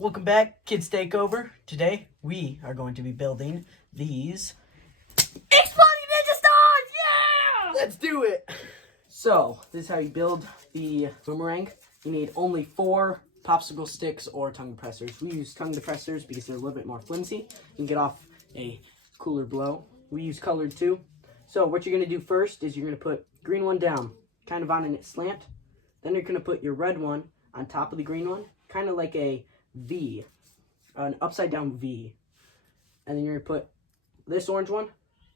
Welcome back, Kids Takeover. Today, we are going to be building these exploding ninja stars! Yeah! Let's do it! So, this is how you build the boomerang. You need only 4 popsicle sticks or tongue depressors. We use tongue depressors because they're a little bit more flimsy. You can get off a cooler blow. We use colored too. So, what you're going to do first is you're going to put green one down, kind of on a slant. Then you're going to put your red one on top of the green one, kind of like a V, an upside down V. And then you're going to put this orange one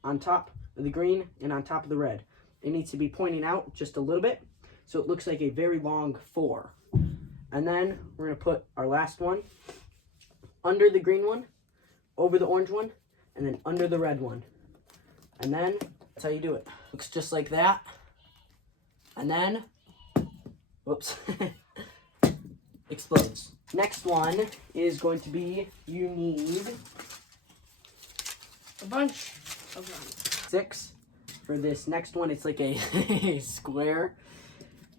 on top of the green and on top of the red. It needs to be pointing out just a little bit so it looks like a very long 4. And then we're going to put our last one under the green one, over the orange one, and then under the red one. And then that's how you do it. Looks just like that. And then, whoops, explodes. Next one is going to be, you need a bunch of them. 6 for this next one. It's like a square.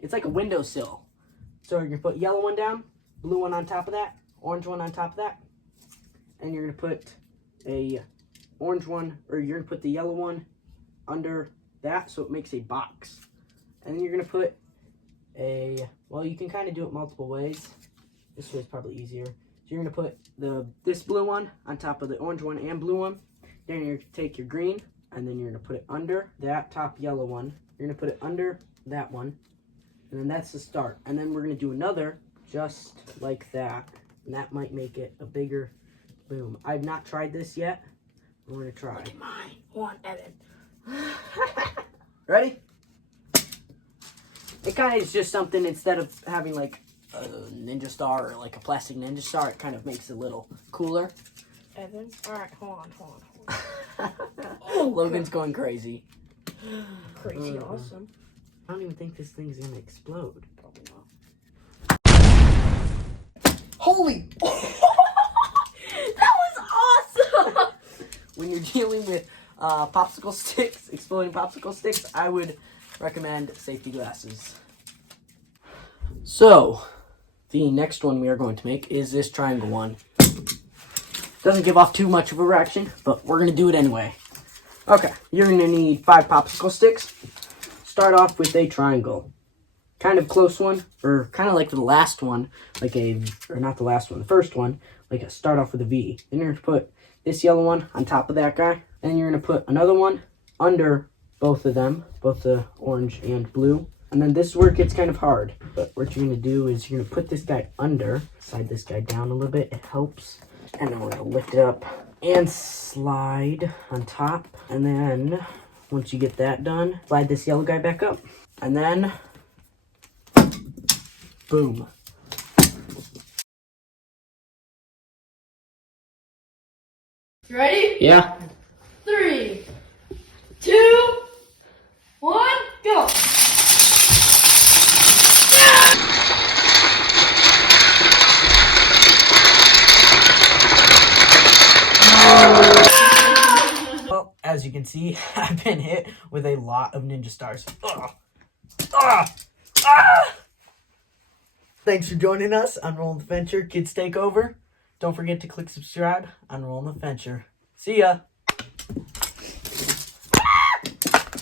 It's like a windowsill. So you're going to put yellow one down, blue one on top of that, orange one on top of that, and you're going to put a orange one, or you're going to put the yellow one under that so it makes a box. And then you're going to put a, well, you can kind of do it multiple ways. This way is probably easier. So you're going to put this blue one on top of the orange one and blue one. Then you're going to take your green, and then you're going to put it under that top yellow one. You're going to put it under that one. And then that's the start. And then we're going to do another just like that. And that might make it a bigger boom. I've not tried this yet. We're going to try. Look at mine. One, Evan. Ready? It kind of is just something, instead of having like a ninja star or like a plastic ninja star, it kind of makes it a little cooler. Evan? Alright, hold on. Oh, Logan's going crazy. Crazy awesome. I don't even think this thing's gonna explode. Probably not. Holy! That was awesome! When you're dealing with popsicle sticks, exploding popsicle sticks, I would recommend safety glasses. So, the next one we are going to make is this triangle one. Doesn't give off too much of a reaction, but we're going to do it anyway. Okay, you're going to need 5 popsicle sticks. Start off with a triangle. Kind of close one, or kind of like the last one, like a, or not the last one, the first one, like a start off with a V. Then you're going to put this yellow one on top of that guy. Then you're going to put another one under both of them, both the orange and blue. And then this is where it gets kind of hard. But what you're going to do is you're going to put this guy under, slide this guy down a little bit, it helps. And then we're going to lift it up and slide on top. And then once you get that done, slide this yellow guy back up. And then, boom. You ready? Yeah. 3, 2, 1, go! Well, as you can see, I've been hit with a lot of ninja stars. Ugh. Ah! Ah! Thanks for joining us on Rollin' the Venture Kids Takeover. Don't forget to click subscribe on Rollin' the Venture. See ya!